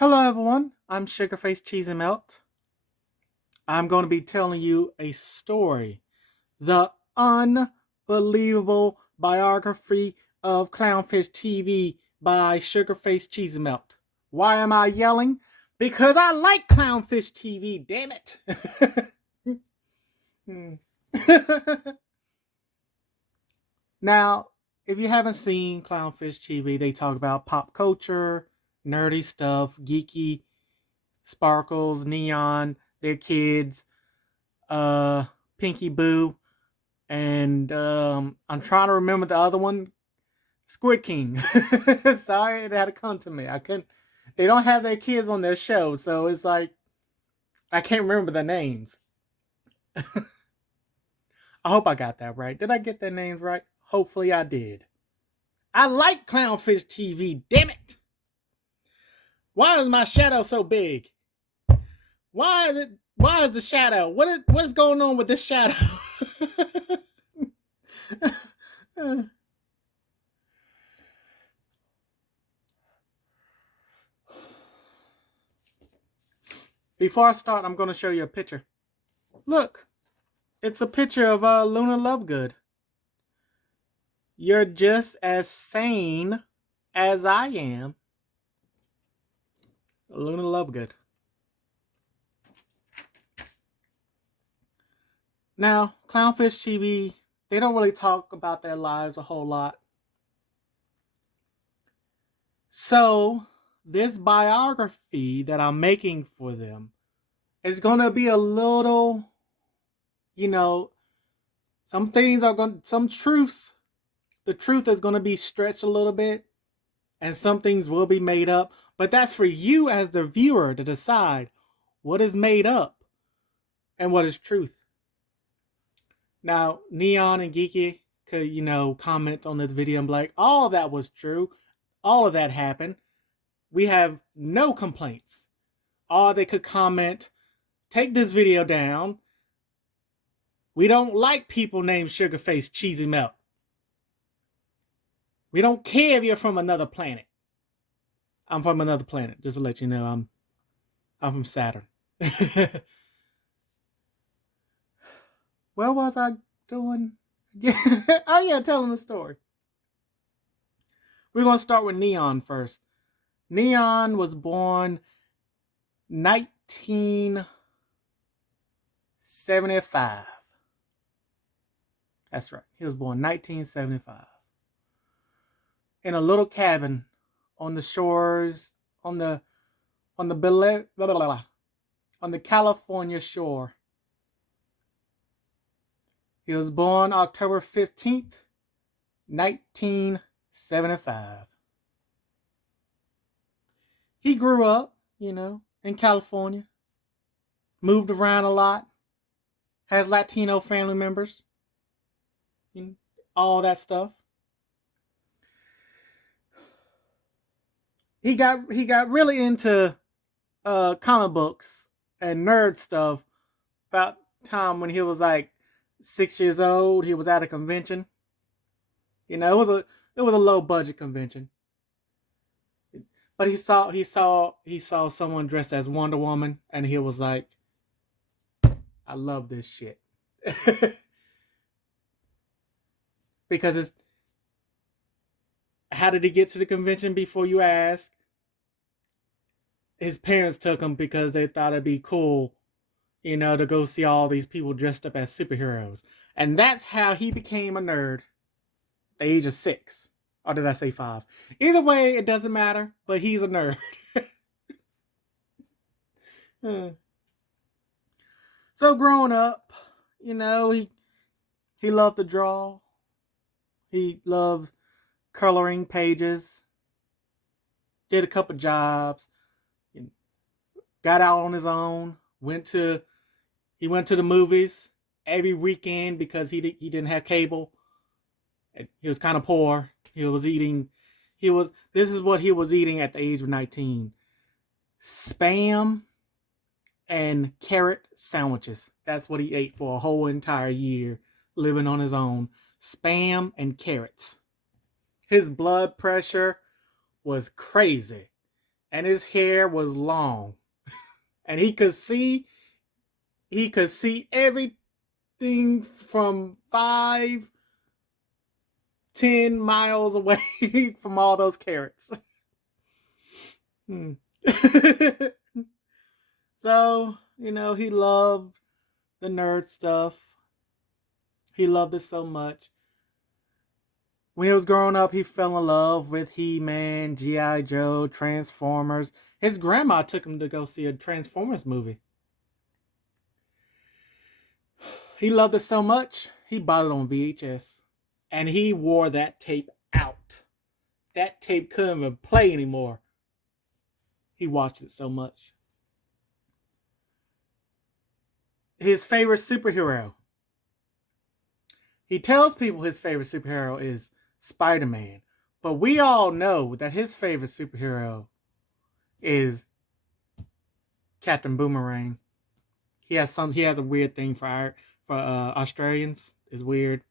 Hello everyone, I'm Sugerface Cheesymelt. I'm going to be telling you a story. The unbelievable biography of Clownfish TV by Sugerface Cheesymelt. Why am I yelling? Because I like Clownfish TV, damn it. Now, if you haven't seen Clownfish TV, they talk about pop culture, nerdy stuff, geeky, sparkles, neon, their kids, Pinky Boo, and I'm trying to remember the other one, Squid King. Sorry, it had to come to me. I couldn't. They don't have their kids on their show, so it's like I can't remember the names. I hope I got that right. Did I get their names right? Hopefully I did. I like Clownfish TV. Damn it! Why is my shadow so big? Why is it? Why is the shadow? What is going on with this shadow? Before I start, I'm going to show you a picture. Look, it's a picture of Luna Lovegood. You're just as sane as I am. Luna Lovegood. Now, Clownfish TV, they don't really talk about their lives a whole lot. So, this biography that I'm making for them is going to be a little, some things are going, some truths, the truth is going to be stretched a little bit, and some things will be made up. But that's for you as the viewer to decide what is made up and what is truth. Now, Neon and Geeky could, comment on this video and be like, all of that was true. All of that happened. We have no complaints. Or they could comment, take this video down. We don't like people named Sugerface Cheesymelt. We don't care if you're from another planet. I'm from another planet, just to let you know. I'm from Saturn. Where was I doing? Oh yeah, telling the story. We're going to start with Neon first. Neon was born 1975. That's right. He was born 1975. In a little cabin on the shores, on the California shore. He was born October 15th, 1975. He grew up, in California. Moved around a lot. Has Latino family members. All that stuff. He got really into comic books and nerd stuff about time when he was like 6 years old. He was at a convention. It was a low budget convention. But he saw someone dressed as Wonder Woman, and he was like, I love this shit. Because how did he get to the convention, before you ask? His parents took him because they thought it'd be cool, to go see all these people dressed up as superheroes. And that's how he became a nerd at the age of 6. Or did I say 5? Either way, it doesn't matter, but he's a nerd. So growing up, he loved to draw. He loved coloring pages. Did a couple jobs. Got out on his own. He went to the movies every weekend because he didn't have cable. He was kind of poor. This is what he was eating at the age of 19. Spam and carrot sandwiches. That's what he ate for a whole entire year, living on his own. Spam and carrots. His blood pressure was crazy. and his hair was long, and he could see everything from 5-10 miles away from all those carrots. So, he loved the nerd stuff. He loved it so much. When he was growing up, he fell in love with He-Man, G.I. Joe, Transformers. His grandma took him to go see a Transformers movie. He loved it so much, he bought it on VHS. And he wore that tape out. That tape couldn't even play anymore. He watched it so much. His favorite superhero. He tells people his favorite superhero is Spider-Man. But we all know that his favorite superhero is Captain Boomerang. He has a weird thing for Australians. It's weird.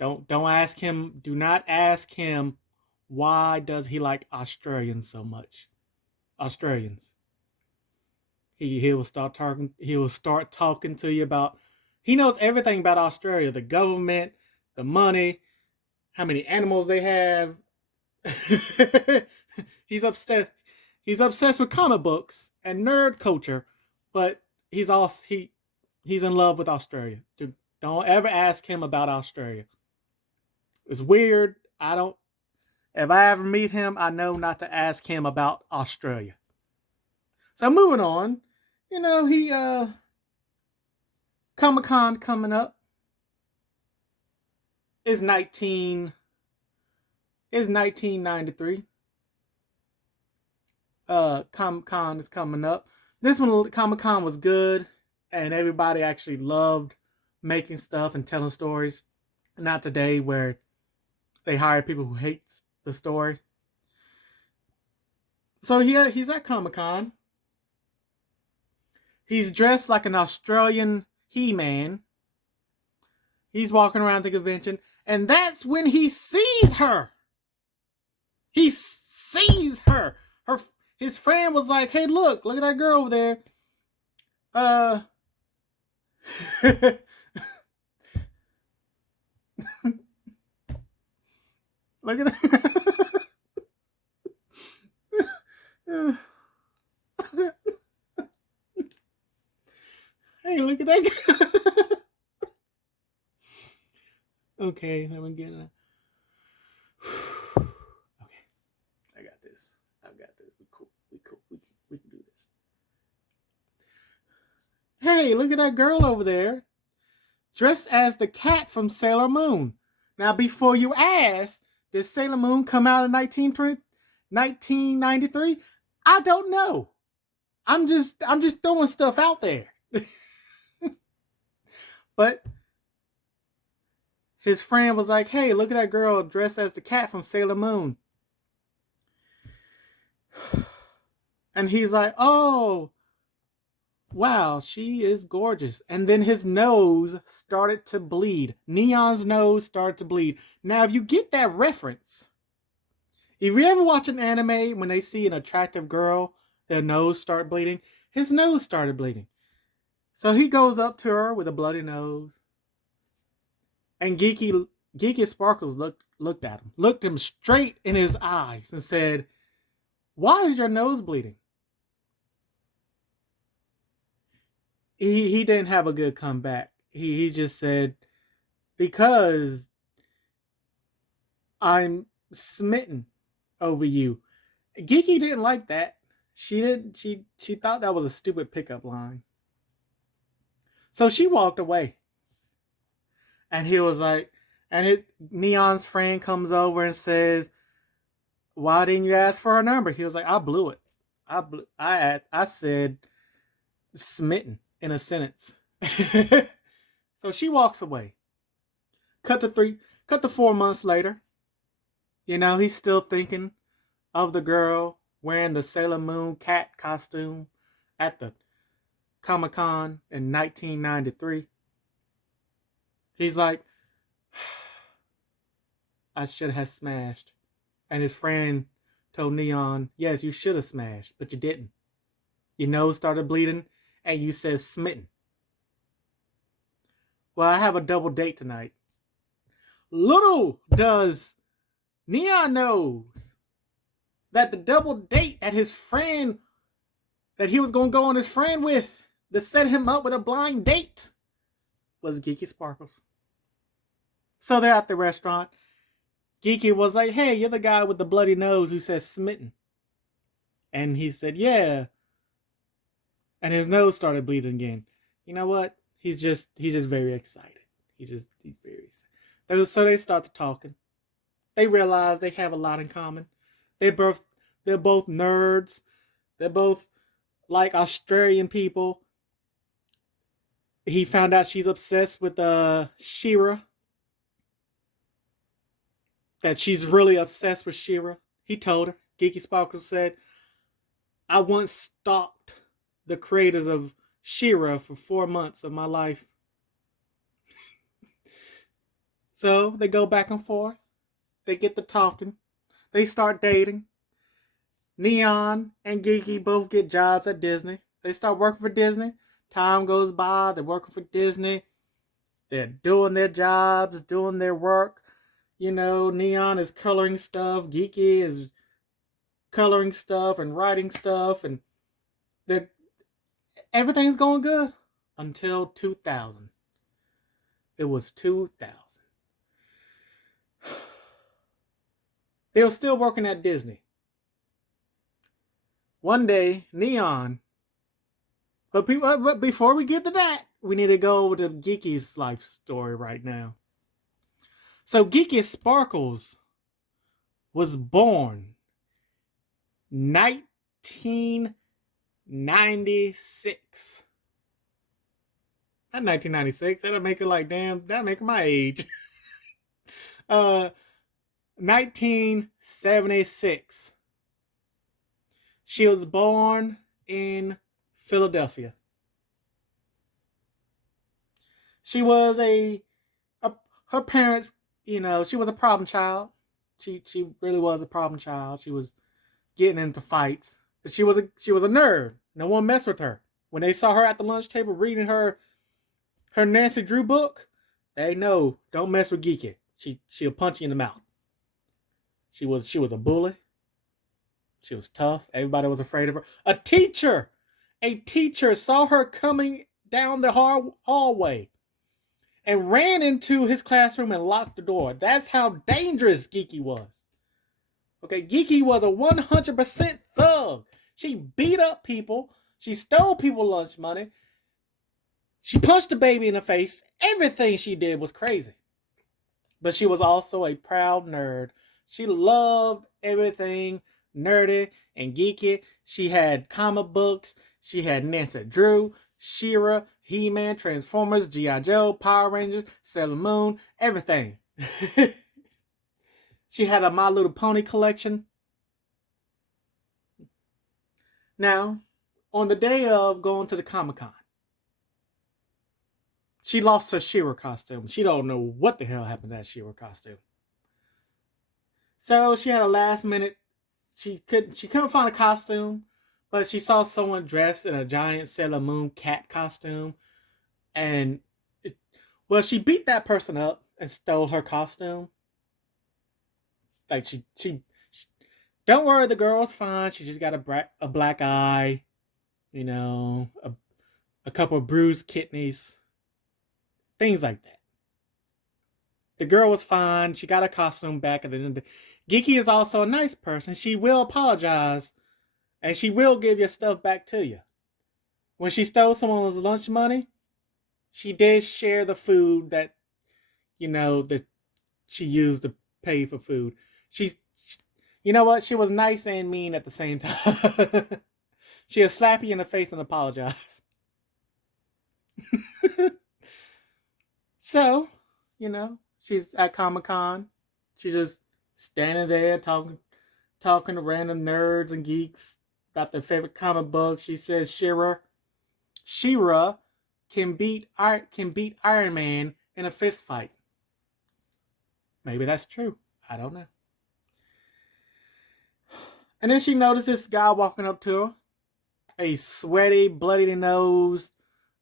Don't ask him. Do not ask him why does he like Australians so much. Australians. He will start talking. He will start talking to you about. He knows everything about Australia. The government, the money, how many animals they have. He's obsessed. He's obsessed with comic books and nerd culture, but he's in love with Australia. Don't ever ask him about Australia. It's weird. If I ever meet him, I know not to ask him about Australia. So moving on, he Comic-Con coming up is 1993. Comic-Con is coming up. This one, Comic-Con, was good, and everybody actually loved making stuff and telling stories. Not today where they hire people who hate the story. So he's at Comic-Con. He's dressed like an Australian He-Man. He's walking around the convention, and that's when he sees her. He sees her. His friend was like, "Hey, look at that girl over there." Look at that. Hey, look at that. Okay, let me get it. Okay, I got this. We cool. We can do this. Hey, look at that girl over there, dressed as the cat from Sailor Moon. Now, before you ask, did Sailor Moon come out in 1993? I don't know. I'm just throwing stuff out there. But his friend was like, "Hey, look at that girl dressed as the cat from Sailor Moon." And he's like, "Oh, wow, she is gorgeous." And then his nose started to bleed. Neon's nose started to bleed. Now, if you get that reference, if you ever watch an anime, when they see an attractive girl, their nose start bleeding, his nose started bleeding. So he goes up to her with a bloody nose. And Geeky Sparkles looked at him, looked him straight in his eyes and said, "Why is your nose bleeding?" He didn't have a good comeback. He just said, "Because I'm smitten over you." Geeky didn't like that. She thought that was a stupid pickup line. So she walked away. And he was like, Neon's friend comes over and says, "Why didn't you ask for her number?" He was like, "I blew it. I said smitten in a sentence." So she walks away. Cut to 4 months later. He's still thinking of the girl wearing the Sailor Moon cat costume at the Comic-Con in 1993. He's like, "I should have smashed." And his friend told Neon, yes, you should have smashed, but you didn't. Your nose started bleeding, and you said smitten. Well, I have a double date tonight. Little does Neon knows that the double date that his friend, that he was going to go on his friend with, to set him up with a blind date, was Geeky Sparkles. So they're at the restaurant. Geeky was like, hey, you're the guy with the bloody nose who says smitten. And he said, yeah. And his nose started bleeding again. You know what? He's just very excited. He's very excited. So they start talking. They realize they have a lot in common. They're both nerds. They're both like Australian people. He found out she's obsessed with She-Ra. That she's really obsessed with She-Ra. He told her. Geeky Sparkles said, I once stalked the creators of She-Ra for 4 months of my life. So they go back and forth. They get to talking. They start dating. Neon and Geeky both get jobs at Disney. They start working for Disney. Time goes by. They're working for Disney. They're doing their jobs, doing their work. You know, Neon is coloring stuff. Geeky is coloring stuff and writing stuff. And everything's going good until 2000. It was 2000. They were still working at Disney. One day, Neon. But before we get to that, we need to go over to Geeky's life story right now. So Geeky Sparkles was born 1996. Not 1996. That'll make it like, damn, that'll make it my age. 1976. She was born in Philadelphia. She was her parents, you know, she was a problem child. She really was a problem child. She was getting into fights. But she was a nerd. No one messed with her. When they saw her at the lunch table reading her Nancy Drew book, they know, don't mess with Geeky. She'll punch you in the mouth. She was a bully. She was tough. Everybody was afraid of her. A teacher saw her coming down the hallway and ran into his classroom and locked the door. That's how dangerous Geeky was. Okay, Geeky was a 100% thug. She beat up people. She stole people's lunch money. She punched the baby in the face. Everything she did was crazy. But she was also a proud nerd. She loved everything nerdy and geeky. She had comic books. She had Nancy Drew, She-Ra, He-Man, Transformers, G.I. Joe, Power Rangers, Sailor Moon, everything. She had a My Little Pony collection. Now, on the day of going to the Comic-Con, she lost her She-Ra costume. She don't know what the hell happened to that She-Ra costume. So she had a last minute. She couldn't find a costume, but she saw someone dressed in a giant Sailor Moon cat costume, and she beat that person up and stole her costume. Like she don't worry, the girl's fine. She just got a black eye, you know, a couple of bruised kidneys, things like that. The girl was fine. She got her costume back at the end of the day. Geeky is also a nice person. She will apologize, and she will give your stuff back to you. When she stole someone's lunch money, she did share the food that, you know, that she used to pay for food. You know what? She was nice and mean at the same time. She'll slap you in the face and apologize. So, you know, she's at Comic-Con. She's just standing there talking to random nerds and geeks about their favorite comic book. She says She-Ra can beat Iron Man in a fist fight. Maybe that's true. I don't know. And then she noticed this guy walking up to her, a sweaty, bloody-nosed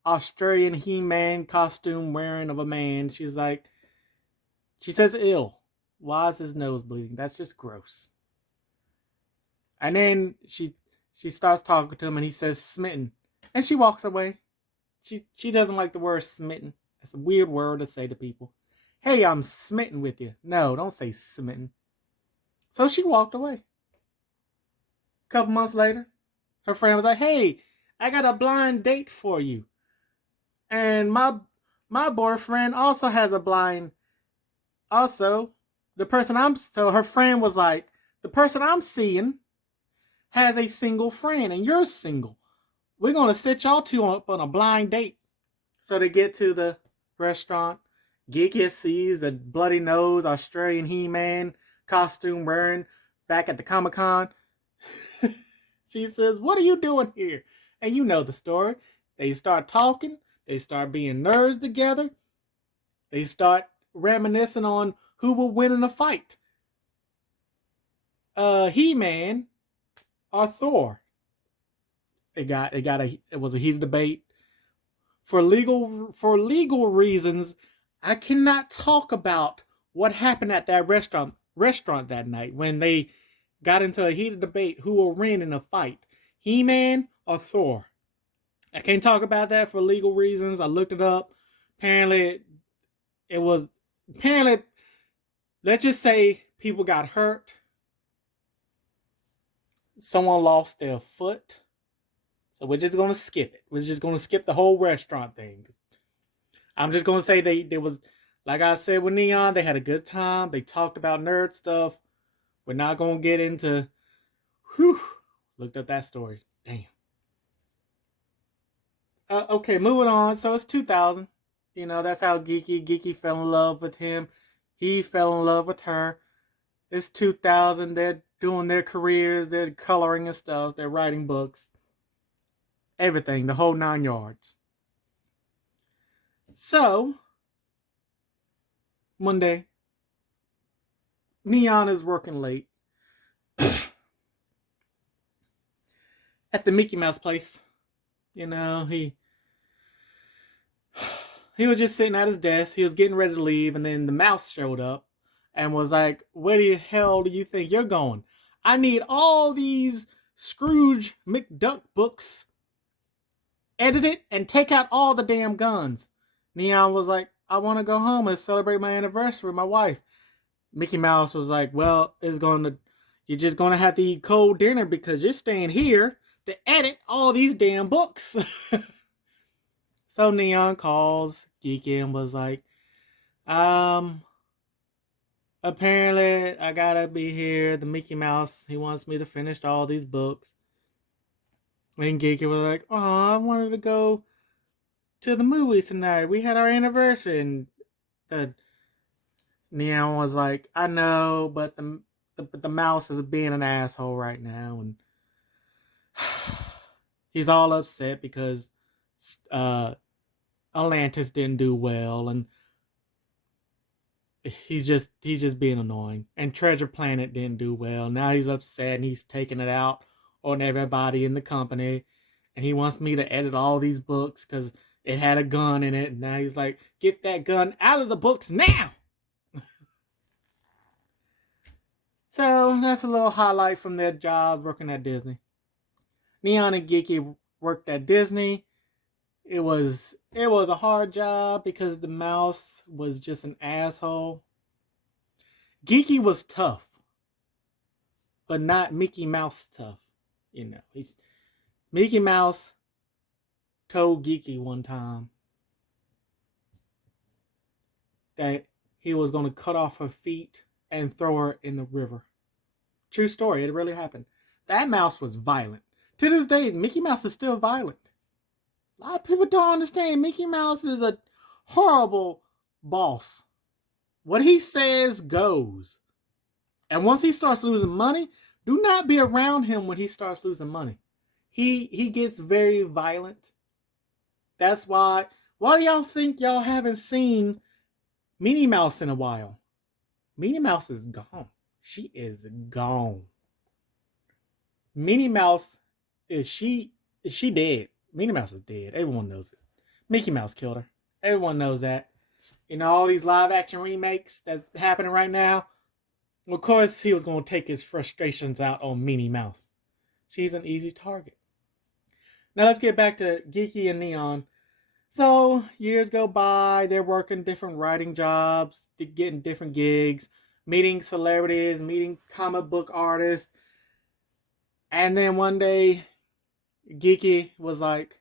Australian He-Man costume wearing of a man. She says, "Ill. Why is his nose bleeding? That's just gross." And then she starts talking to him, and he says, "Smitten," and she walks away. She doesn't like the word smitten. It's a weird word to say to people. "Hey, I'm smitten with you." No, don't say smitten. So she walked away. A couple months later, her friend was like, "Hey, I got a blind date for you. And my boyfriend also has a blind. Also, so her friend was like, the person I'm seeing has a single friend and you're single. We're going to set y'all two up on a blind date." So they get to the restaurant. Geeky sees a bloody nose Australian He-Man costume wearing back at the Comic-Con. She says, "What are you doing here?" And you know the story. They start talking. They start being nerds together. They start reminiscing on who will win in a fight. He-Man or Thor. It was a heated debate. For legal reasons, I cannot talk about what happened at that restaurant that night when they got into a heated debate who will win in a fight, He-Man or Thor. I can't talk about that for legal reasons. I looked it up. Apparently, let's just say people got hurt. Someone lost their foot. So we're just going to skip it. We're just going to skip the whole restaurant thing. I'm just going to say they was, like I said with Neon, they had a good time. They talked about nerd stuff. We're not going to get into, looked up that story. Damn. Okay, moving on. So it's 2000. You know, that's how Geeky fell in love with him. He fell in love with her. It's 2000. They're doing their careers. They're coloring and stuff. They're writing books. Everything. The whole 9 yards. So, Monday, Neon is working late at the Mickey Mouse place. You know, he was just sitting at his desk. He was getting ready to leave, and then the mouse showed up and was like, "Where the hell do you think you're going? I need all these Scrooge McDuck books edited and take out all the damn guns." Neon was like, "I want to go home and celebrate my anniversary with my wife." Mickey Mouse was like, "Well, you're just gonna have to eat cold dinner because you're staying here to edit all these damn books." So Neon calls Geeky and was like, apparently I gotta be here. The Mickey Mouse, he wants me to finish all these books." And Geeky was like, "Oh, I wanted to go to the movies tonight. We had our anniversary." And the Neon was like, "I know, but the mouse is being an asshole right now." And he's all upset because Atlantis didn't do well, and he's just being annoying. And Treasure Planet didn't do well. Now he's upset and he's taking it out on everybody in the company. And he wants me to edit all these books because it had a gun in it. And now he's like, "Get that gun out of the books now!" So that's a little highlight from their job working at Disney. Neon and Geeky worked at Disney. It was a hard job because the mouse was just an asshole. Geeky was tough, but not Mickey Mouse tough. You know, Mickey Mouse told Geeky one time that he was going to cut off her feet and throw her in the river. True story. It really happened. That mouse was violent. To this day, Mickey Mouse is still violent. A lot of people don't understand. Mickey Mouse is a horrible boss. What he says goes. And once he starts losing money, do not be around him when he starts losing money. He gets very violent. That's why. Why do y'all think y'all haven't seen Minnie Mouse in a while? Minnie Mouse is gone. She is gone. Minnie Mouse is she dead? Minnie Mouse is dead. Everyone knows it. Mickey Mouse killed her. Everyone knows that. You know, all these live action remakes that's happening right now. Of course, he was going to take his frustrations out on Minnie Mouse. She's an easy target. Now let's get back to Geeky and Neon. So years go by, they're working different writing jobs, getting different gigs, meeting celebrities, meeting comic book artists. And then one day, Geeky was like,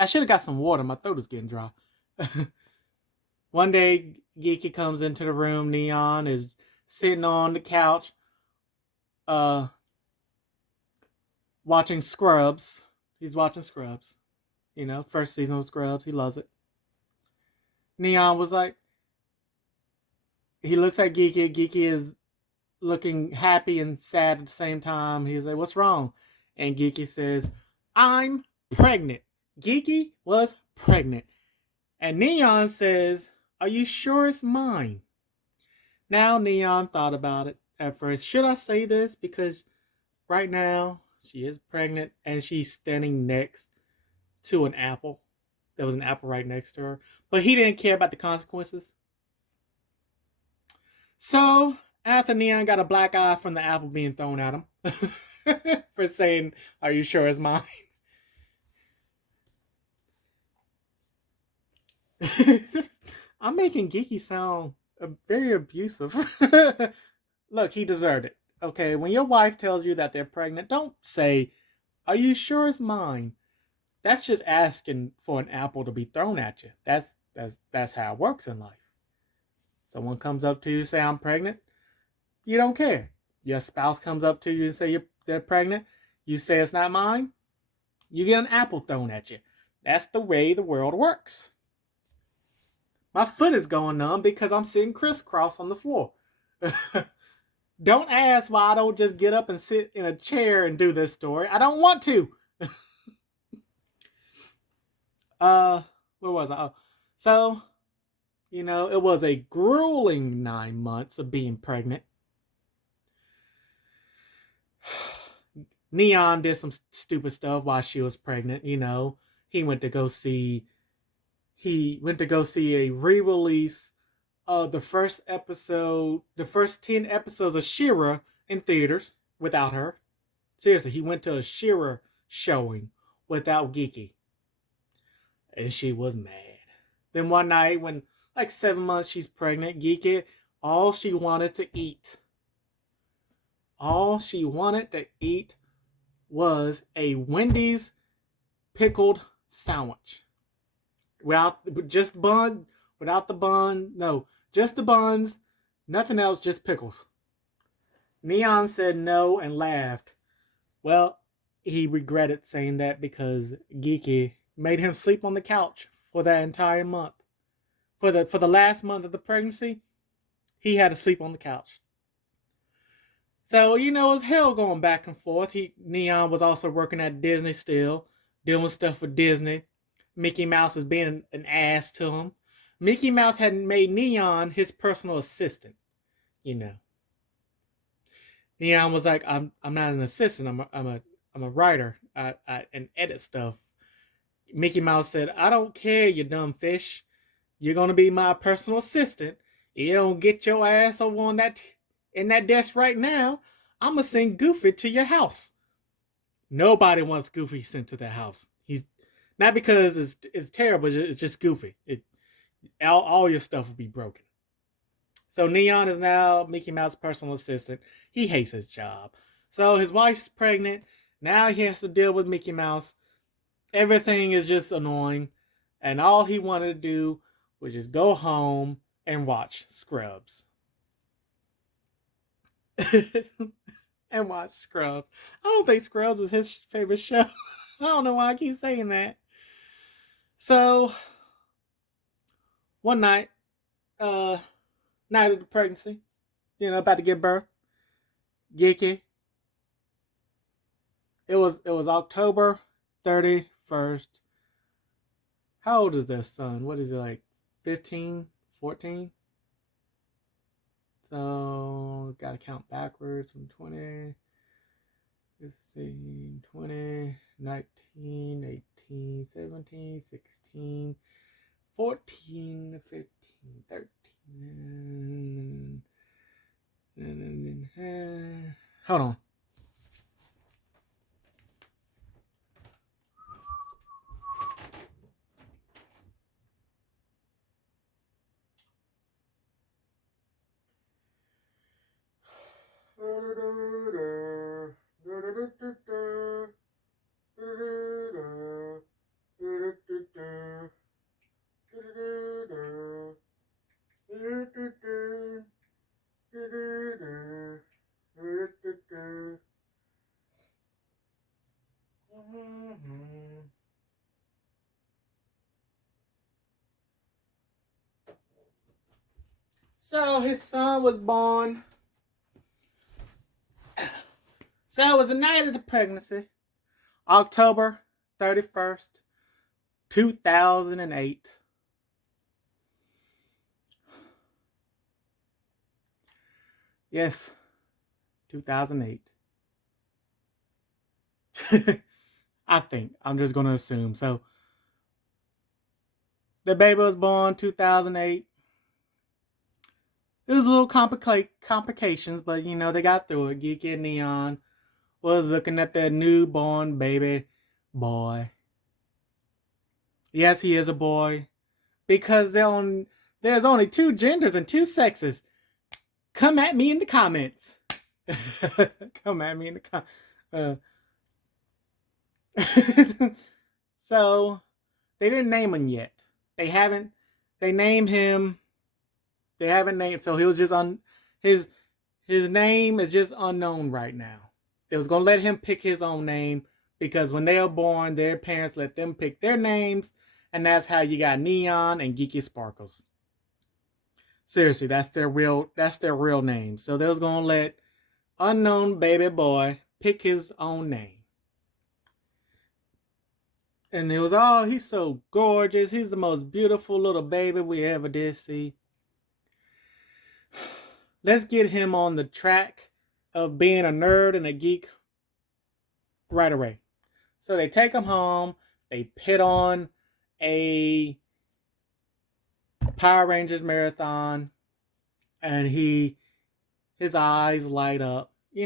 I should have got some water. My throat is getting dry. One day, Geeky comes into the room. Neon is sitting on the couch, watching Scrubs. He's watching Scrubs. You know, first season of Scrubs. He loves it. Neon was like, he looks at Geeky. Geeky is looking happy and sad at the same time. He's like, what's wrong? And Geeky says, I'm pregnant. Geeky was pregnant. And Neon says, are you sure it's mine? Now Neon thought about it at first. Should I say this? Because right now she is pregnant and she's standing next to an apple. There was an apple right next to her. But he didn't care about the consequences. So after Neon got a black eye from the apple being thrown at him for saying, are you sure it's mine? I'm making Geeky sound very abusive. Look, he deserved it. Okay, when your wife tells you that they're pregnant, don't say, are you sure it's mine? That's just asking for an apple to be thrown at you. That's how it works in life. Someone comes up to you and say, I'm pregnant. You don't care. Your spouse comes up to you and say they're pregnant. You say it's not mine. You get an apple thrown at you. That's the way the world works. My foot is going numb because I'm sitting crisscross on the floor. Don't ask why I don't just get up and sit in a chair and do this story. I don't want to. Where was I? Oh. So, you know, it was a grueling 9 months of being pregnant. Neon did some stupid stuff while she was pregnant, you know. He went to go see a re-release of the first 10 episodes of She-Ra in theaters without her. Seriously, he went to a She-Ra showing without Geeky. And she was mad. Then one night, when like 7 months she's pregnant, Geeky, all she wanted to eat was a Wendy's pickled sandwich. Without the buns, nothing else, just pickles. Neon said no and laughed. Well, he regretted saying that because Geeky made him sleep on the couch for that entire month. For the last month of the pregnancy, he had to sleep on the couch. So, you know, it was hell going back and forth. Neon was also working at Disney still, doing stuff for Disney. Mickey Mouse was being an ass to him. Mickey Mouse had made Neon his personal assistant, you know. Neon was like, I'm not an assistant. I'm a writer. I and edit stuff. Mickey Mouse said, I don't care, you dumb fish. You're gonna be my personal assistant. You don't get your ass over on in that desk right now. I'm gonna send Goofy to your house. Nobody wants Goofy sent to their house. He's not because it's terrible. It's just Goofy. All your stuff will be broken. So Neon is now Mickey Mouse's personal assistant. He hates his job. So his wife's pregnant. Now he has to deal with Mickey Mouse. Everything is just annoying. And all he wanted to do was just go home and watch Scrubs. And watch Scrubs. I don't think Scrubs is his favorite show. I don't know why I keep saying that. So, one night, night of the pregnancy, you know, about to give birth, Geeky. It was October 31st. How old is their son? What is he, like 15, 14? So gotta count backwards from 20. Let's see, 20, 19, 18, 17, 16, 14, 15, 13. Hold on. So his son was born. So it was the night of the pregnancy, October 31st, 2008. Yes, 2008. I think. I'm just going to assume. So the baby was born 2008. It was a little complications, but you know, they got through it. Geeky and Neon was looking at their newborn baby boy. Yes, he is a boy. Because there's only two genders and two sexes. Come at me in the comments. Come at me in the So they didn't name him yet. They haven't. They named him. They haven't named. So he was just on his name is just unknown right now. They was gonna let him pick his own name because when they were born, their parents let them pick their names, and that's how you got Neon and Geeky Sparkles. Seriously, that's their real name. So they was gonna let unknown baby boy pick his own name. And it was, oh, he's so gorgeous. He's the most beautiful little baby we ever did see. Let's get him on the track of being a nerd and a geek right away. So they take him home. They pit on a Power Rangers marathon, and his eyes light up. He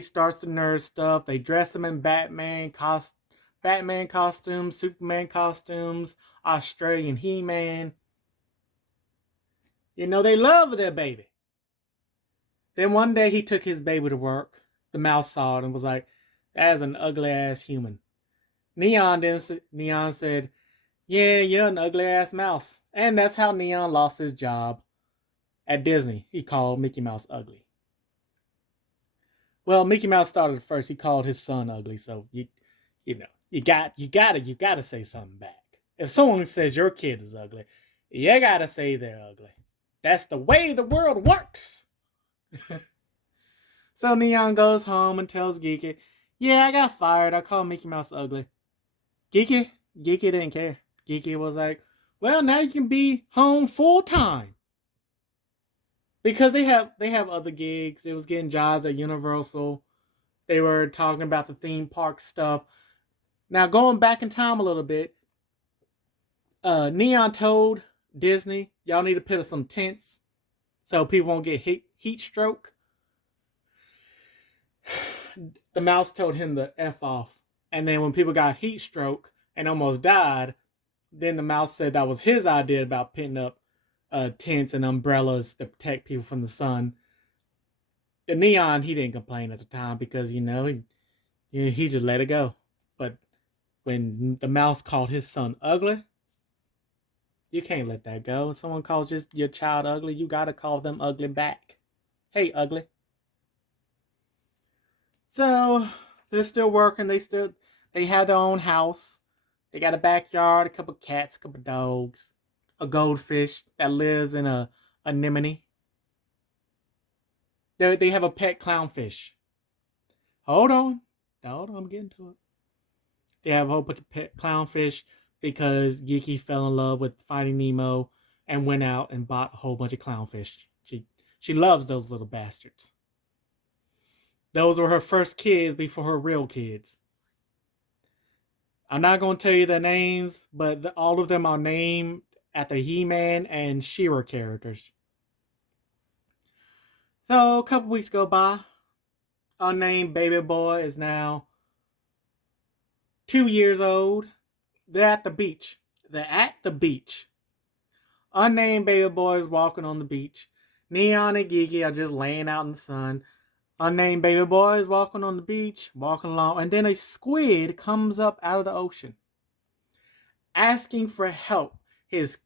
starts the nerd stuff. They dress him in Batman costumes, Superman costumes, Australian He-Man. They love their baby. Then one day he took his baby to work. The mouse saw it and was like, "That's an ugly ass human." Neon said, "Yeah, you're an ugly ass mouse." And that's how Neon lost his job at Disney. He called Mickey Mouse ugly. Well, Mickey Mouse started first. He called his son ugly, so you gotta say something back. If someone says your kid is ugly, you gotta say they're ugly. That's the way the world works. So Neon goes home and tells Geeky, "Yeah, I got fired. I called Mickey Mouse ugly." Geeky didn't care. Geeky was like, "Well, now you can be home full time." Because they have other gigs. It was getting jobs at Universal. They were talking about the theme park stuff. Now going back in time a little bit, Neon told Disney, "Y'all need to put up some tents so people won't get heat stroke." The mouse told him to F off. And then when people got heat stroke and almost died, then the mouse said that was his idea about putting up tents and umbrellas to protect people from the sun. The Neon, he didn't complain at the time because, he just let it go. But when the mouse called his son ugly, you can't let that go. When someone calls your child ugly, you got to call them ugly back. Hey, ugly. So they're still working. They have their own house. They got a backyard, a couple cats, a couple dogs, a goldfish that lives in a anemone. They have a pet clownfish. Hold on, I'm getting to it. They have a whole bunch of pet clownfish because Geeky fell in love with Finding Nemo and went out and bought a whole bunch of clownfish. She loves those little bastards. Those were her first kids before her real kids. I'm not going to tell you their names, but all of them are named after He-Man and She-Ra characters. So a couple weeks go by. Unnamed baby boy is now 2 years old. They're at the beach. Unnamed baby boy is walking on the beach. Neon and Geeky are just laying out in the sun. Unnamed baby boy is walking on the beach, walking along, and then a squid comes up out of the ocean, asking for help. His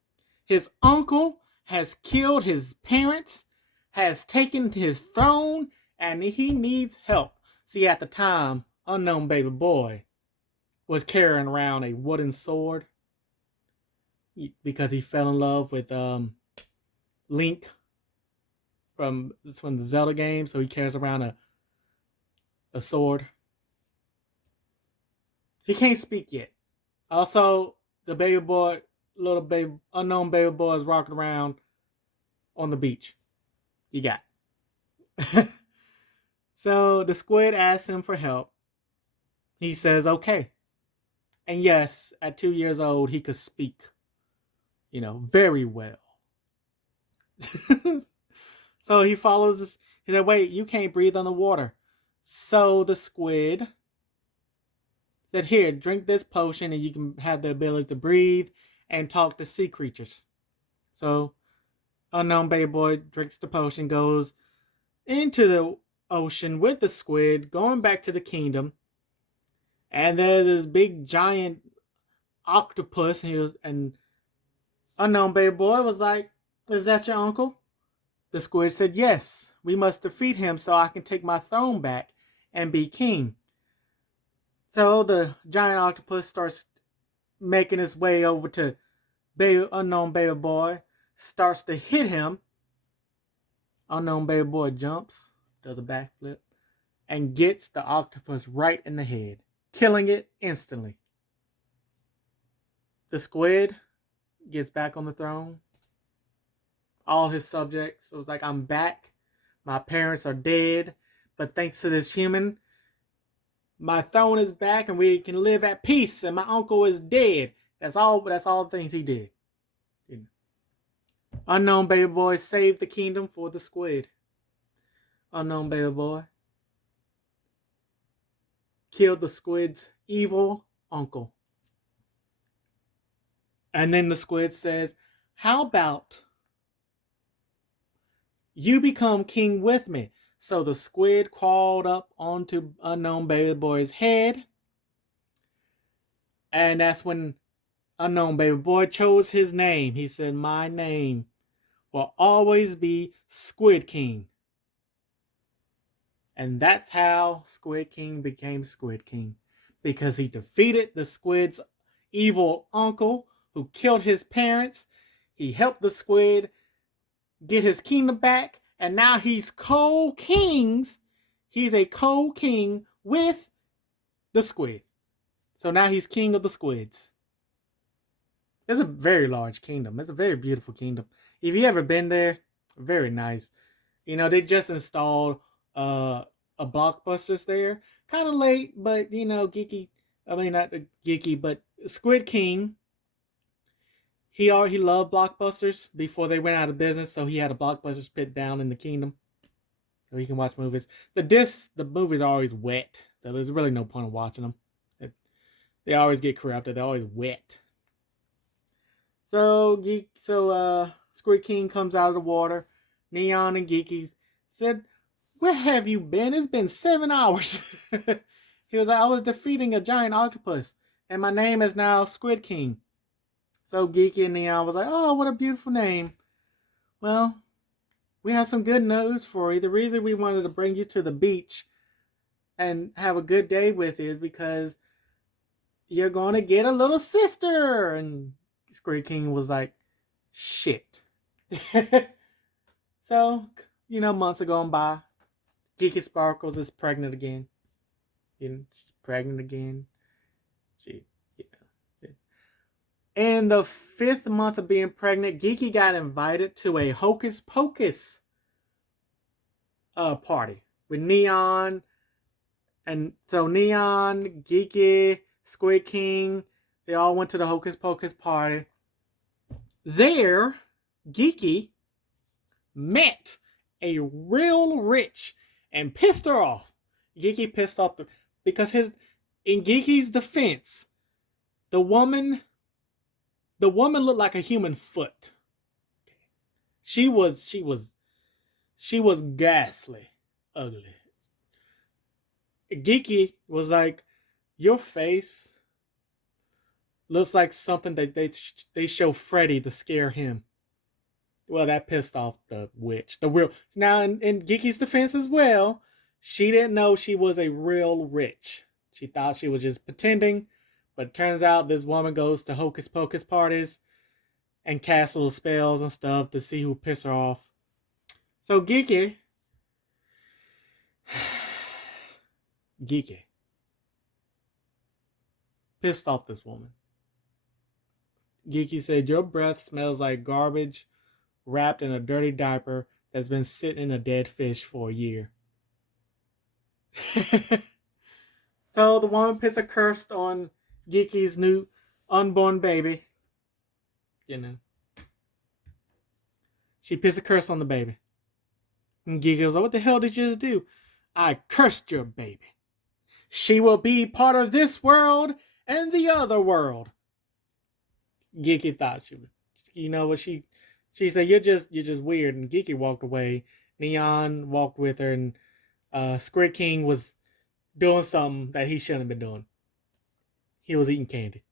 uncle has killed his parents, has taken his throne, and he needs help. See, at the time, unknown baby boy was carrying around a wooden sword because he fell in love with Link from the Zelda game, so he carries around a sword. He can't speak yet. Also, the unknown baby boy is walking around on the beach. He got. So the squid asks him for help. He says, okay. And yes, at 2 years old, he could speak, very well. So he follows this. He said, wait, you can't breathe underwater. So the squid said, here, drink this potion and you can have the ability to breathe and talk to sea creatures. So unknown baby boy drinks the potion, goes into the ocean with the squid, going back to the kingdom. And there's this big giant octopus, and unknown baby boy was like, is that your uncle? The squid said, yes, we must defeat him so I can take my throne back and be king. So the giant octopus starts making his way over to unknown baby boy, starts to hit him. Unknown baby boy jumps, does a backflip, and gets the octopus right in the head, killing it instantly. The squid gets back on the throne. All his subjects, it was like, I'm back. My parents are dead, but thanks to this human, my throne is back and we can live at peace, and my uncle is dead. That's all the things he did. Unknown baby boy saved the kingdom for the squid. Unknown baby boy killed the squid's evil uncle. And then the squid says, how about you become king with me? So the squid crawled up onto unknown baby boy's head. And that's when unknown baby boy chose his name. He said, my name will always be Squid King. And that's how Squid King became Squid King. Because he defeated the squid's evil uncle who killed his parents. He helped the squid get his kingdom back. And now he's co-kings. He's a co-king with the squid. So now he's king of the squids. It's a very large kingdom. It's a very beautiful kingdom. If you ever been there, very nice. They just installed a Blockbusters there. Kind of late, but geeky. I mean, not geeky, but Squid King. He loved Blockbusters before they went out of business, so he had a Blockbusters pit down in the kingdom, so he can watch movies. The movies are always wet, so there's really no point in watching them. They always get corrupted. They're always wet. So Squid King comes out of the water. Neon and Geeky said, where have you been? It's been 7 hours. He was like, I was defeating a giant octopus, and my name is now Squid King. So Geeky and Neon was like, oh, what a beautiful name. Well, we have some good news for you. The reason we wanted to bring you to the beach and have a good day with you is because you're going to get a little sister. And Squid King was like, shit. So, months are going by. Geeky Sparkles is pregnant again. She's pregnant again. In the 5th month of being pregnant, Geeky got invited to a Hocus Pocus party with Neon. And so Neon, Geeky, Squid King, they all went to the Hocus Pocus party. There, Geeky met a real rich and pissed her off. Geeky pissed off because in Geeky's defense, the woman looked like a human foot. She was ghastly, ugly. Geeky was like, your face looks like something that they show Freddy to scare him. Well, that pissed off the witch. The real now in Geeky's defense as well, she didn't know she was a real witch. She thought she was just pretending, but it turns out this woman goes to Hocus Pocus parties and casts little spells and stuff to see who pissed her off. So Geeky pissed off this woman. Geeky said, your breath smells like garbage wrapped in a dirty diaper that's been sitting in a dead fish for a year. So the woman puts a curse on Geeky's new unborn baby. You know. She puts a curse on the baby. And Geeky was like, what the hell did you just do? I cursed your baby. She will be part of this world and the other world. Geeky thought she would. You know what she said, you're just weird. And Geeky walked away. Neon walked with her, and Squid King was doing something that he shouldn't have been doing. He was eating candy.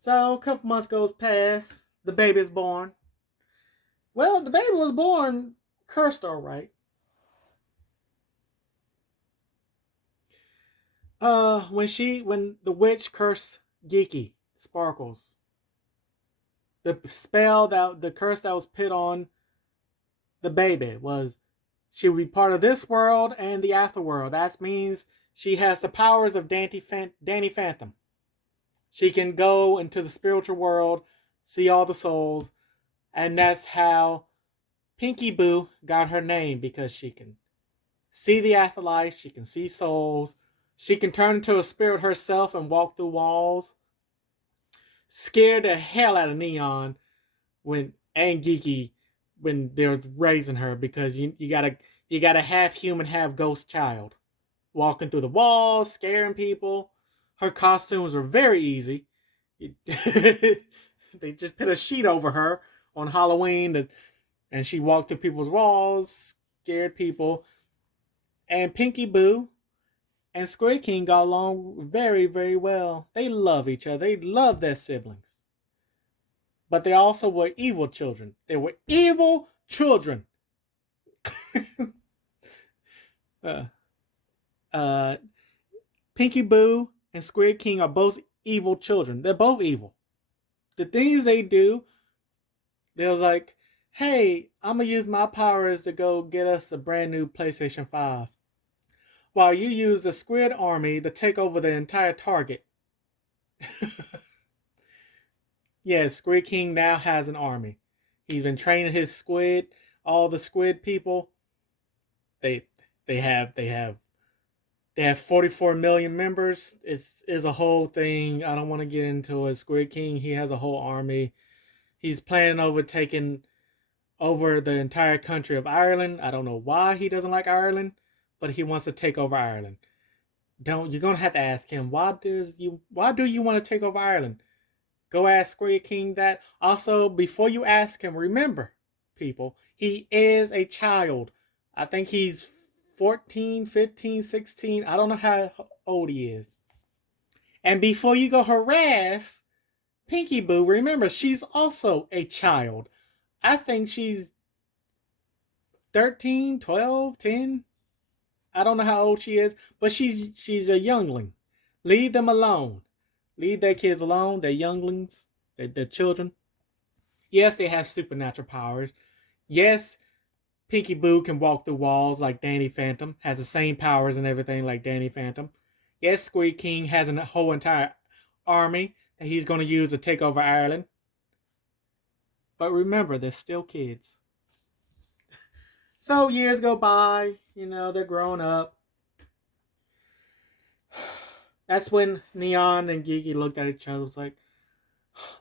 So a couple months goes past. The baby's born. Well, the baby was born cursed, all right. When the witch cursed Geeky, Sparkles, the curse that was put on the baby was she would be part of this world and the afterworld. That means she has the powers of Danny Phantom. She can go into the spiritual world, see all the souls, and that's how Pinky Boo got her name, because she can see the afterlife, she can see souls, she can turn into a spirit herself and walk through walls. Scared the hell out of Neon and Geeky when they're raising her, because you got a half human, half ghost child walking through the walls, scaring people. Her costumes were very easy. They just put a sheet over her on Halloween, and she walked through people's walls, scared people. And Pinky Boo and Squid King got along very, very well. They love each other. They love their siblings. But they also were evil children. They were evil children. Pinky Boo and Squid King are both evil children. They're both evil. The things they do, they was like, hey, I'm going to use my powers to go get us a brand new PlayStation 5. While you use the Squid Army to take over the entire Target. Yes, Squid King now has an army. He's been training his squid, all the squid people. They have 44 million members. It's a whole thing. I don't want to get into it. Squid King, he has a whole army. He's planning over taking over the entire country of Ireland. I don't know why he doesn't like Ireland, but he wants to take over Ireland. You're gonna have to ask him, why do you want to take over Ireland? Go ask Squid King that. Also, before you ask him, remember, people, he is a child. I think he's 14, 15, 16. I don't know how old he is. And before you go harass Pinky Boo, remember, she's also a child. I think she's 13, 12, 10. I don't know how old she is, but she's a youngling. Leave them alone. Leave their kids alone. They're younglings. They're children. Yes, they have supernatural powers. Yes, Pinky Boo can walk through walls like Danny Phantom. Has the same powers and everything like Danny Phantom. Yes, Squid King has a whole entire army that he's going to use to take over Ireland. But remember, they're still kids. So years go by, they're growing up. That's when Neon and Geeky looked at each other. Was like,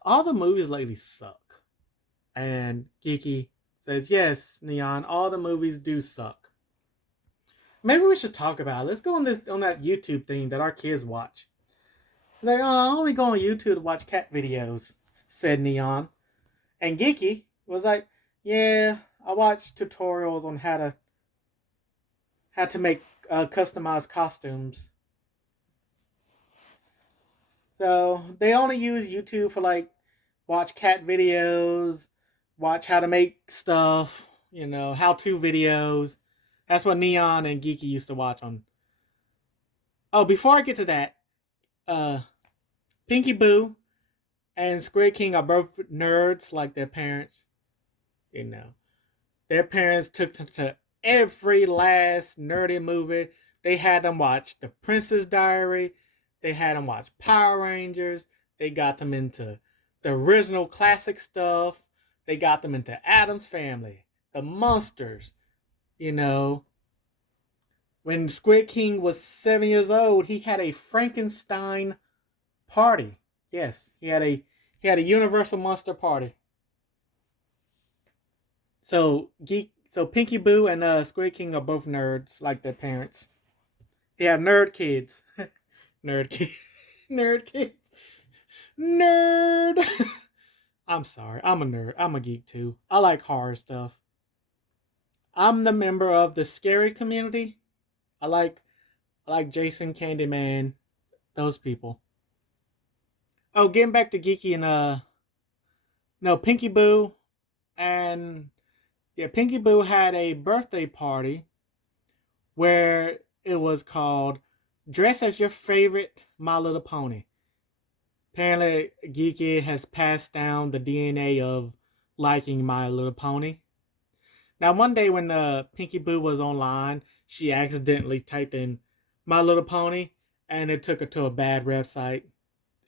all the movies lately suck. And Geeky says, yes, Neon, all the movies do suck. Maybe we should talk about it. Let's go on that YouTube thing that our kids watch. He's like, oh, I only go on YouTube to watch cat videos, said Neon. And Geeky was like, yeah, I watch tutorials on how to make customized costumes. So they only use YouTube for like watch cat videos, watch how to make stuff, how-to videos. That's what Neon and Geeky used to watch on. Oh, before I get to that, Pinky Boo and Squid King are both nerds like their parents. Their parents took them to every last nerdy movie. They had them watch The Princess Diary. They had them watch Power Rangers. They got them into the original classic stuff. They got them into Addams Family, the Monsters. When Squid King was 7 years old, he had a Frankenstein party. Yes, he had a Universal Monster party. So Pinky Boo and Squid King are both nerds like their parents. They have nerd kids. Nerd kids. Nerd kids. Nerd. I'm sorry. I'm a nerd. I'm a geek too. I like horror stuff. I'm the member of the scary community. I like Jason, Candyman, those people. Oh, getting back to Geeky and no, Pinky Boo and Pinky Boo had a birthday party where it was called Dress as Your Favorite My Little Pony. Apparently, Geeky has passed down the DNA of liking My Little Pony. Now, one day when Pinky Boo was online, she accidentally typed in My Little Pony, and it took her to a bad website,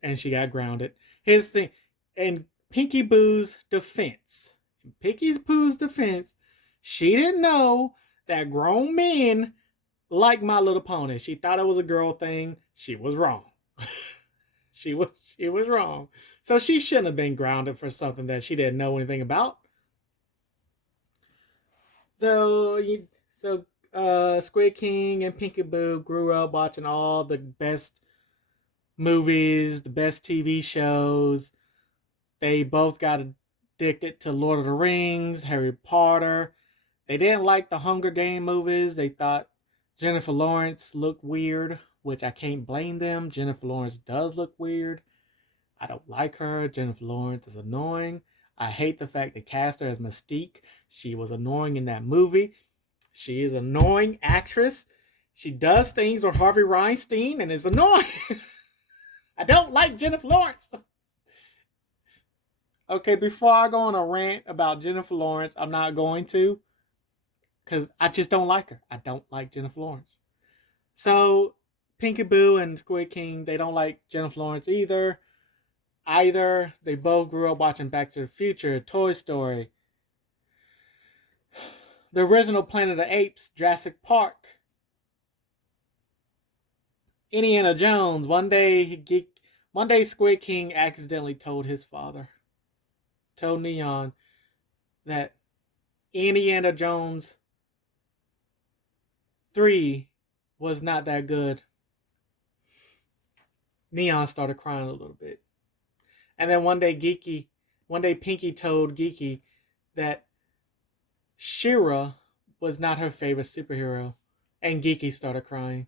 and she got grounded. Here's the thing, in Pinky Boo's defense, she didn't know that grown men like My Little Pony. She thought it was a girl thing. She was wrong. she was wrong. So she shouldn't have been grounded for something that she didn't know anything about. So Squid King and Pinky Boo grew up watching all the best movies, the best TV shows. They both got addicted to Lord of the Rings, Harry Potter. They didn't like the Hunger Game movies. They thought Jennifer Lawrence looked weird, which I can't blame them. Jennifer Lawrence does look weird. I don't like her. Jennifer Lawrence is annoying. I hate the fact they cast her as Mystique. She was annoying in that movie. She is an annoying actress. She does things with Harvey Weinstein and is annoying. I don't like Jennifer Lawrence. Okay, before I go on a rant about Jennifer Lawrence, I'm not going to, because I just don't like her. I don't like Jennifer Lawrence. So, Pinky Boo and Squid King, they don't like Jennifer Lawrence either. They both grew up watching Back to the Future, Toy Story, the original Planet of the Apes, Jurassic Park, Indiana Jones. One day Squid King accidentally told Neon, that Indiana Jones 3 was not that good. Neon started crying a little bit. And then one day Pinky told Geeky that She-Ra was not her favorite superhero. And Geeky started crying.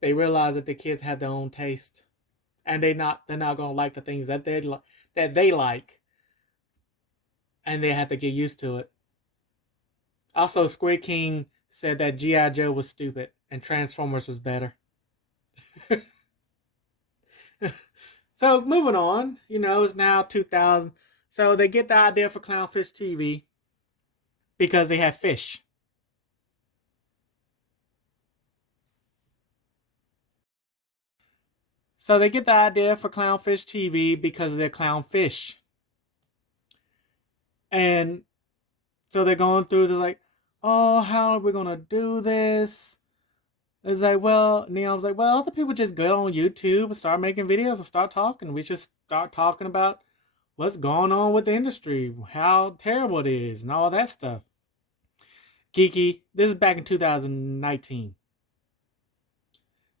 They realized that the kids had their own taste. And they're not gonna like the things that they like. And they have to get used to it. Also, Squid King said that G.I. Joe was stupid and Transformers was better. So moving on, it's now 2000. So they get the idea for Clownfish TV because they have fish. So they get the idea for Clownfish TV because they're clownfish. And so they're going through, they're like, oh, how are we going to do this? It's like, well, Neon was like, well, other people just go on YouTube and start making videos and start talking. We just start talking about what's going on with the industry, how terrible it is, and all that stuff. Geeky, this is back in 2019.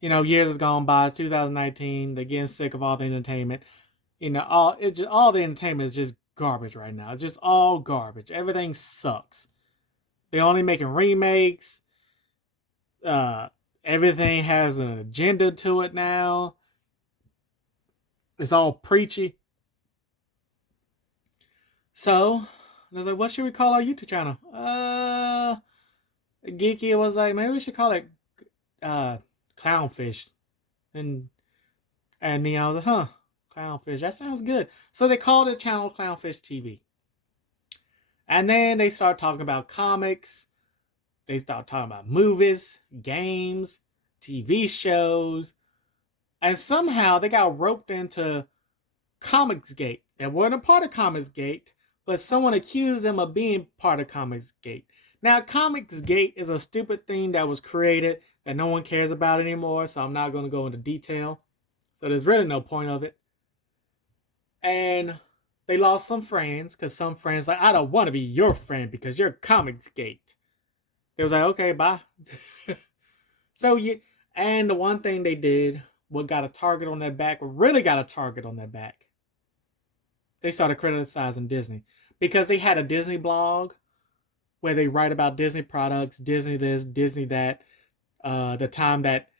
Years has gone by. It's 2019. They're getting sick of all the entertainment. All the entertainment is just garbage right now. It's just all garbage. Everything sucks. They're only making remakes. Uh, Everything has an agenda to it now. It's all preachy. So, I was like, what should we call our YouTube channel? Geeky was like, maybe we should call it Clownfish. And me, I was like, huh, Clownfish, that sounds good. So they called the channel ClownfishTV. And then they start talking about comics. They start talking about movies, games, TV shows. And somehow they got roped into Comicsgate. They weren't a part of Comicsgate, but someone accused them of being part of Comicsgate. Now, Comicsgate is a stupid thing that was created that no one cares about anymore, so I'm not going to go into detail. So there's really no point of it. And they lost some friends, because some friends like, I don't want to be your friend because you're Comicsgate. They was like, okay, bye. So, yeah, and the one thing they did, what got a target on their back, really got a target on their back. They started criticizing Disney because they had a Disney blog where they write about Disney products, Disney this, Disney that. The time that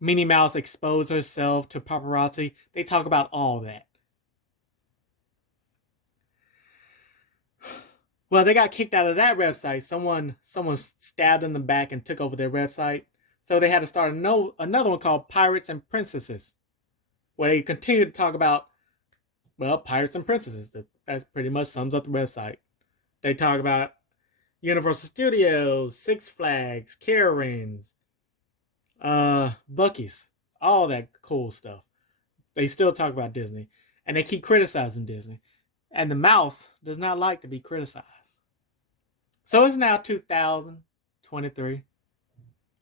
Minnie Mouse exposed herself to paparazzi, they talk about all that. Well, they got kicked out of that website. Someone stabbed in the back and took over their website. So they had to start another one called Pirates and Princesses, where they continue to talk about, well, pirates and princesses. That pretty much sums up the website. They talk about Universal Studios, Six Flags, Carowinds, Buc-ee's, all that cool stuff. They still talk about Disney, and they keep criticizing Disney. And the mouse does not like to be criticized. So it's now 2023.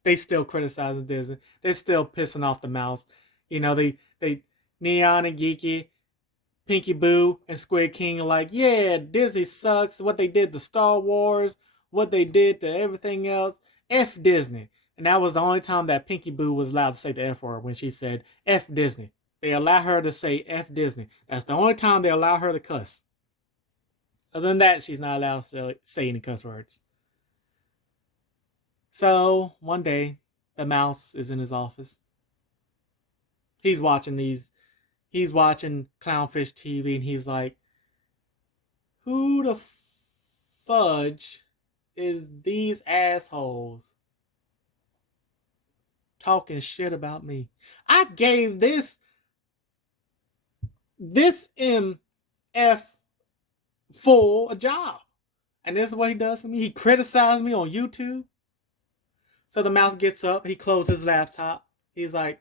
They still criticizing Disney. They're still pissing off the mouse. They Neon and Geeky, Pinky Boo, and Squid King are like, yeah, Disney sucks. What they did to Star Wars, what they did to everything else. F Disney. And that was the only time that Pinky Boo was allowed to say the F word, when she said F Disney. They allow her to say F Disney. That's the only time they allow her to cuss. Other than that, she's not allowed to say any cuss words. So, one day, the mouse is in his office. He's watching Clownfish TV, and he's like, who the fudge is these assholes talking shit about me? I gave this MF fool a job, and this is what he does to me. He criticized me on YouTube. So the mouse gets up, he closes his laptop. He's like,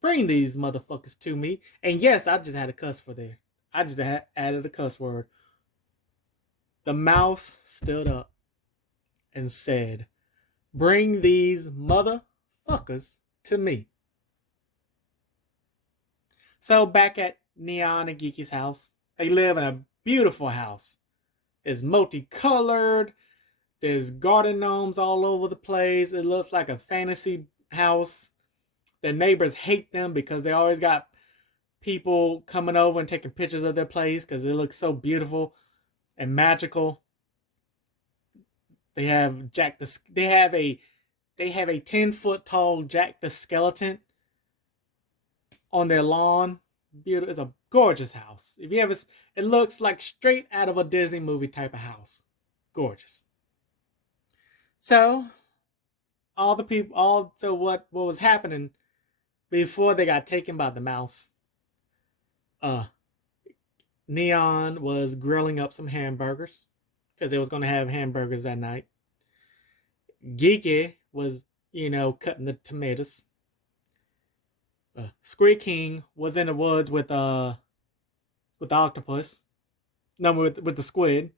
bring these motherfuckers to me. And yes, I just had a cuss for there. I just added a cuss word. The mouse stood up and said, bring these motherfuckers to me. So back at Neon and Geeky's house, they live in a beautiful house. It's multicolored. There's garden gnomes all over the place. It looks like a fantasy house. The neighbors hate them because they always got people coming over and taking pictures of their place because it looks so beautiful and magical. They have they have a 10-foot tall Jack the Skeleton on their lawn. Beautiful. It's a gorgeous house. If you ever, it looks like straight out of a Disney movie type of house. Gorgeous. So what was happening before they got taken by the mouse? Neon was grilling up some hamburgers because they was going to have hamburgers that night. Geeky was, cutting the tomatoes. Squid King was in the woods with the octopus, No, with the squid,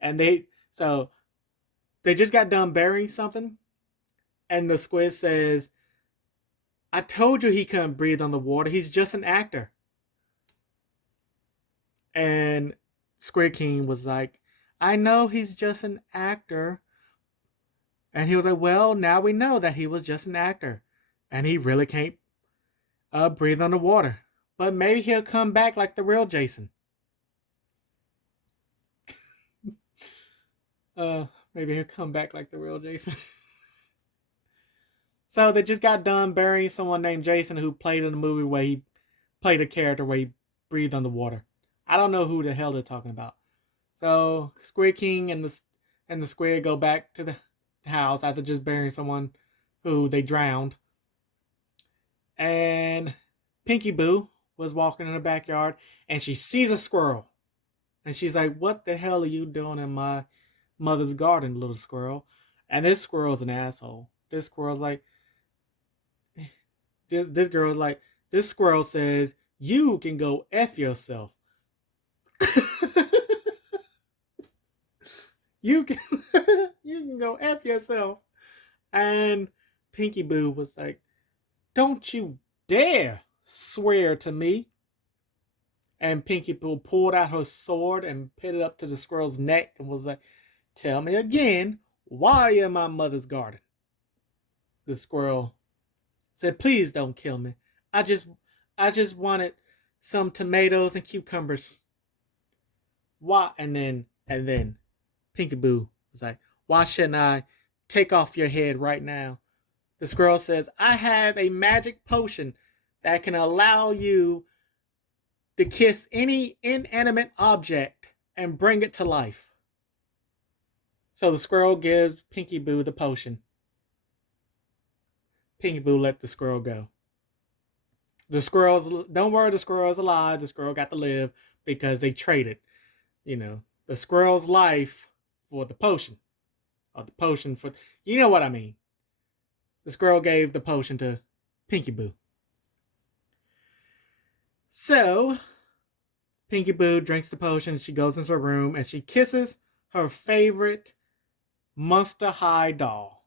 and they just got done burying something, and the squid says, "I told you he couldn't breathe on the water. He's just an actor." And Squid King was like, "I know he's just an actor." And he was like, "Well, now we know that he was just an actor, and he really can't breathe underwater. But maybe he'll come back like the real Jason." Maybe he'll come back like the real Jason. So they just got done burying someone named Jason who played in the movie where he played a character where he breathed underwater. I don't know who the hell they're talking about. So Squid King and the squid go back to the house after just burying someone who they drowned. And Pinky Boo was walking in the backyard and she sees a squirrel. And she's like, "What the hell are you doing in my mother's garden, little squirrel?" And this squirrel's an asshole. This squirrel's like, this girl's like, this squirrel says, "You can go F yourself." you can you can go F yourself. And Pinky Boo was like, "Don't you dare swear to me." And Pinky Boo pulled out her sword and put it up to the squirrel's neck and was like, "Tell me again, why are you in my mother's garden?" The squirrel said, "Please don't kill me. I just wanted some tomatoes and cucumbers." Why? And then Pinky Boo was like, "Why shouldn't I take off your head right now?" The squirrel says, "I have a magic potion that can allow you to kiss any inanimate object and bring it to life." So the squirrel gives Pinky Boo the potion. Pinky Boo let the squirrel go. The squirrels, don't worry, the squirrel's alive. The squirrel got to live because they traded, the squirrel's life for the potion. Or the potion for, you know what I mean. The squirrel gave the potion to Pinky Boo. So, Pinky Boo drinks the potion. She goes into her room and she kisses her favorite Monster High doll.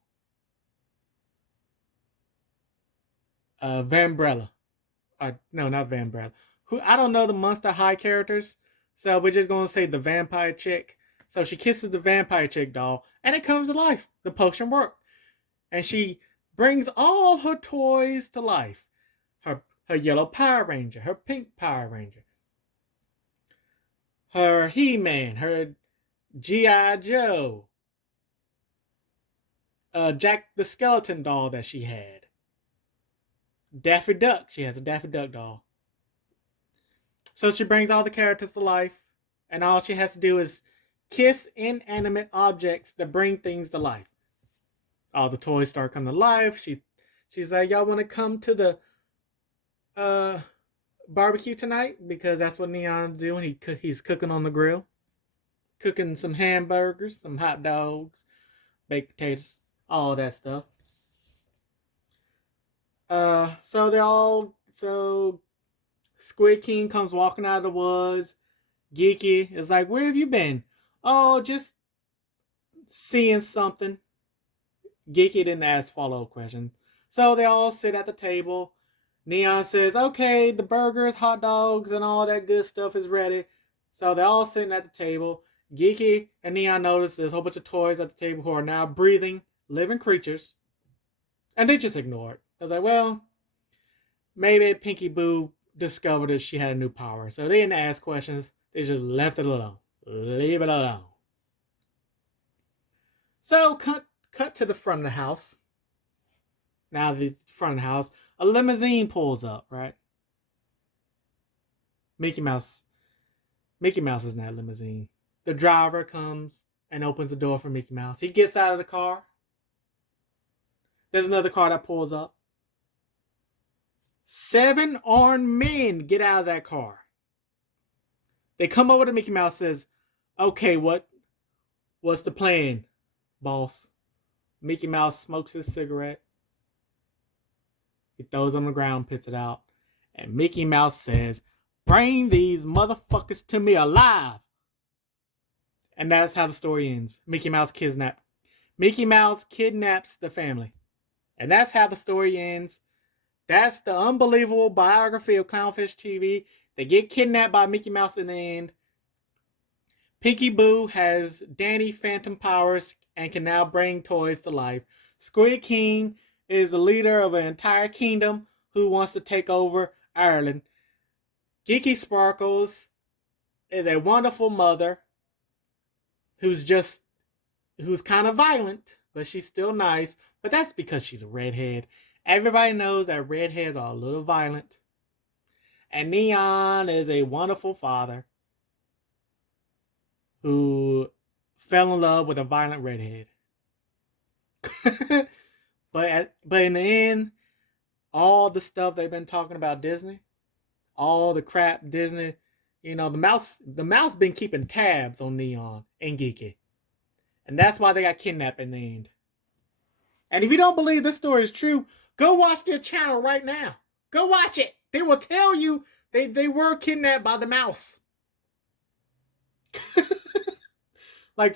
Vanbrella. No, not Vanbrella. I don't know the Monster High characters, so we're just going to say the vampire chick. So she kisses the vampire chick doll, and it comes to life. The potion worked. And she brings all her toys to life. Her yellow Power Ranger, her pink Power Ranger, her He-Man, her G.I. Joe, Jack the Skeleton doll that she had. Daffy Duck. She has a Daffy Duck doll. So she brings all the characters to life, and all she has to do is kiss inanimate objects to bring things to life. All the toys start coming to life. She's like, "Y'all want to come to the barbecue tonight?" Because that's what Neon's doing. He's cooking on the grill. Cooking some hamburgers, some hot dogs, baked potatoes, all that stuff. So Squid King comes walking out of the woods. Geeky is like, "Where have you been?" "Oh, just seeing something." Geeky didn't ask follow-up questions. So they all sit at the table. Neon says, "Okay, the burgers, hot dogs, and all that good stuff is ready." So they're all sitting at the table. Geeky and Neon notice there's a whole bunch of toys at the table who are now breathing, living creatures. And they just ignore it. I was like, well, maybe Pinky Boo discovered that she had a new power. So they didn't ask questions. They just left it alone. Leave it alone. So cut to the front of the house. Now the front of the house, a limousine pulls up, right? Mickey Mouse is in that limousine. The driver comes and opens the door for Mickey Mouse. He gets out of the car. There's another car that pulls up. 7 armed men get out of that car. They come over to Mickey Mouse, says, "Okay, what's the plan, boss?" Mickey Mouse smokes his cigarette. He throws it on the ground, pits it out. And Mickey Mouse says, "Bring these motherfuckers to me alive." And that's how the story ends. Mickey Mouse kidnaps the family. And that's how the story ends. That's the unbelievable biography of Clownfish TV. They get kidnapped by Mickey Mouse in the end. Pinky Boo has Danny Phantom powers and can now bring toys to life. Squid King is the leader of an entire kingdom who wants to take over Ireland. Geeky Sparkles is a wonderful mother who's kind of violent, but she's still nice. But that's because she's a redhead. Everybody knows that redheads are a little violent. And Neon is a wonderful father who fell in love with a violent redhead. but in the end, all the stuff they've been talking about Disney, all the crap Disney, the mouse been keeping tabs on Neon and Geeky. And that's why they got kidnapped in the end. And if you don't believe this story is true, go watch their channel right now. Go watch it. They will tell you they were kidnapped by the mouse. like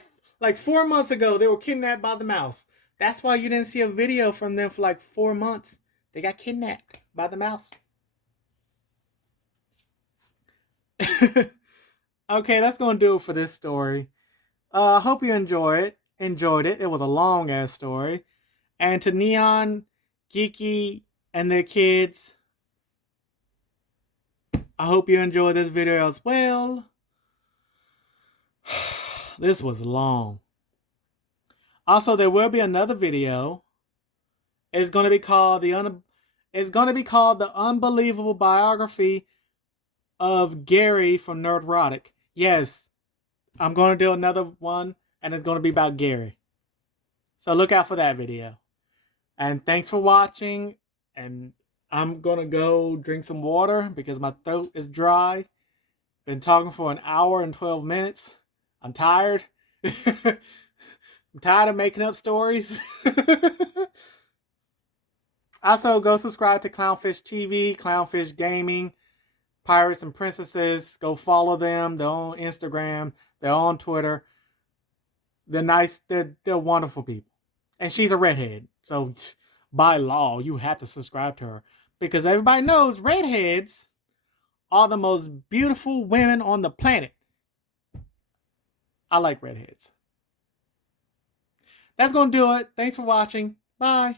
4 months ago, they were kidnapped by the mouse. That's why you didn't see a video from them for like 4 months. They got kidnapped by the mouse. Okay, that's going to do it for this story. I hope you enjoyed it. It was a long ass story. And to Neon, Geeky, and their kids, I hope you enjoy this video as well. This was long. Also, there will be another video. It's going to be called the Unbelievable Biography of Gary from Nerdrotic. Yes, I'm going to do another one, and it's going to be about Gary. So look out for that video. And thanks for watching. And I'm going to go drink some water because my throat is dry. Been talking for an hour and 12 minutes. I'm tired. I'm tired of making up stories. Also, go subscribe to Clownfish TV, Clownfish Gaming, Pirates and Princesses. Go follow them. They're on Instagram. They're on Twitter. They're nice. They're wonderful people. And she's a redhead. So by law, you have to subscribe to her. Because everybody knows redheads are the most beautiful women on the planet. I like redheads. That's going to do it. Thanks for watching. Bye.